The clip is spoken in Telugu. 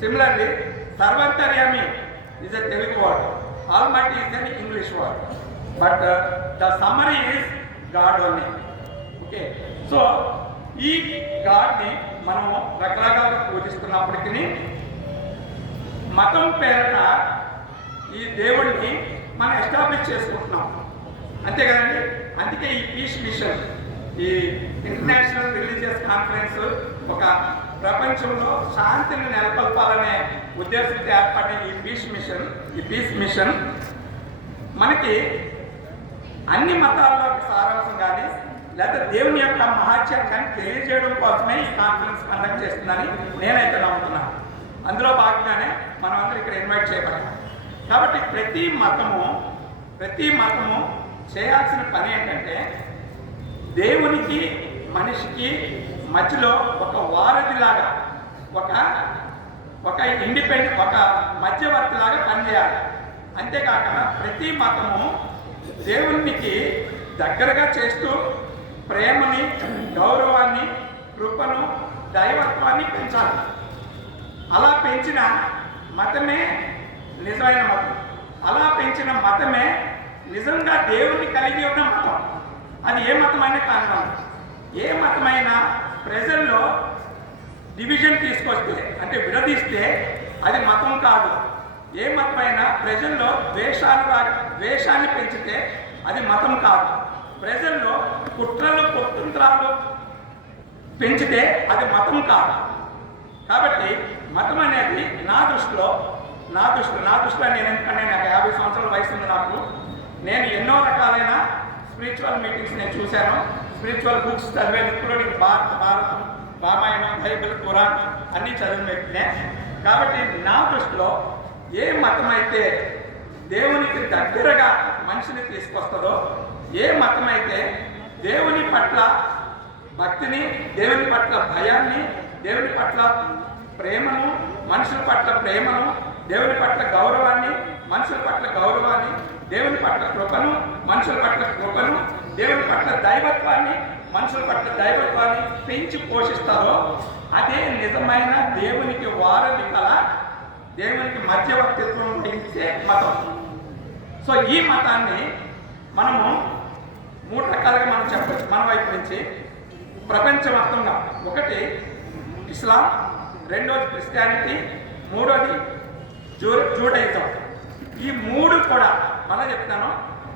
Similarly, Sarvantaryami is a Telugu word, Almighty is an English word, but the summary is God only. Okay, so ఈ గాడ్ని మనము రకరకాలుగా పూజిస్తున్నప్పటికీ మతం పేరట ఈ దేవుడిని మనం ఎస్టాబ్లిష్ చేసుకుంటున్నాం, అంతే కదండి. అందుకే ఈ పీస్ మిషన్, ఈ ఇంటర్నేషనల్ రిలీజియస్ కాన్ఫరెన్స్ ఒక ప్రపంచంలో శాంతిని నెలకొల్పాలనే ఉద్దేశంతో ఏర్పడిన ఈ పీస్ మిషన్ మనకి అన్ని మతాల్లో సారాంశం కానీ లేదా దేవుని యొక్క మహాత్యాన్ని కానీ తెలియజేయడం కోసమే ఈ కాన్ఫరెన్స్ కండక్ట్ చేస్తుందని నేనైతే నమ్ముతున్నాను. అందులో భాగంగానే మనం అందరూ ఇక్కడ ఇన్వైట్ చేయబడ్డాం. కాబట్టి ప్రతి మతము చేయాల్సిన పని ఏంటంటే దేవునికి మనిషికి మధ్యలో ఒక వారధిలాగా, ఒక ఇండిపెండెంట్, ఒక మధ్యవర్తిలాగా పనిచేయాలి. అంతేకాకుండా ప్రతి మతము దేవునికి దగ్గరగా చేస్తూ ప్రేమని, గౌరవాన్ని, కృపను, దైవత్వాన్ని పెంచాలి. అలా పెంచిన మతమే నిజమైన మతం. అలా పెంచిన మతమే నిజంగా దేవుణ్ణి కలిగి ఉన్న మతం. అది ఏ మతమైనా కారణం. ఏ మతమైనా ప్రజల్లో డివిజన్ తీసుకొస్తే, అంటే విడదీస్తే అది మతం కాదు. ఏ మతమైనా ప్రజల్లో ద్వేషాన్ని పెంచితే అది మతం కాదు. ప్రజల్లో కుట్రలు పెంచితే అది మతం కాదు. కాబట్టి మతం అనేది నా దృష్టిలో నేను ఎందుకంటే నాకు 50 సంవత్సరాల వయసు ఉంది. నేను ఎన్నో రకాలైన స్పిరిచువల్ మీటింగ్స్ నేను చూశాను. స్పిరిచువల్ బుక్స్ చదివాను, ఇంక్లూడింగ్ భారతం, రామాయణం, బైబిల్, ఖురాన్ అన్నీ చదివిన వ్యక్తినే. కాబట్టి నా దృష్టిలో ఏ మతం అయితే దేవునికి దగ్గరగా మనిషిని తీసుకొస్తుందో, ఏ మతం అయితే దేవుని పట్ల భక్తిని, దేవుని పట్ల భయాన్ని, దేవుని పట్ల ప్రేమను, మనుషుల పట్ల ప్రేమను, దేవుని పట్ల గౌరవాన్ని, మనుషుల పట్ల గౌరవాన్ని, దేవుని పట్ల కృపను, మనుషుల పట్ల కృపను, దేవుని పట్ల దైవత్వాన్ని, మనుషుల పట్ల దైవత్వాన్ని పెంచి పోషిస్తారో అదే నిజమైన దేవునికి వారధి కల, దేవునికి మధ్యవర్తిత్వం వహించే మతం. సో ఈ మతాన్ని మనము 3 రకాలుగా మనం చెప్పచ్చు మన వైపు నుంచి. ప్రపంచవ్యాప్తంగా ఒకటి ఇస్లాం, రెండోది క్రిస్టియానిటీ, మూడోది జూడయిజం. ఈ 3 కూడా మళ్ళీ చెప్తాను,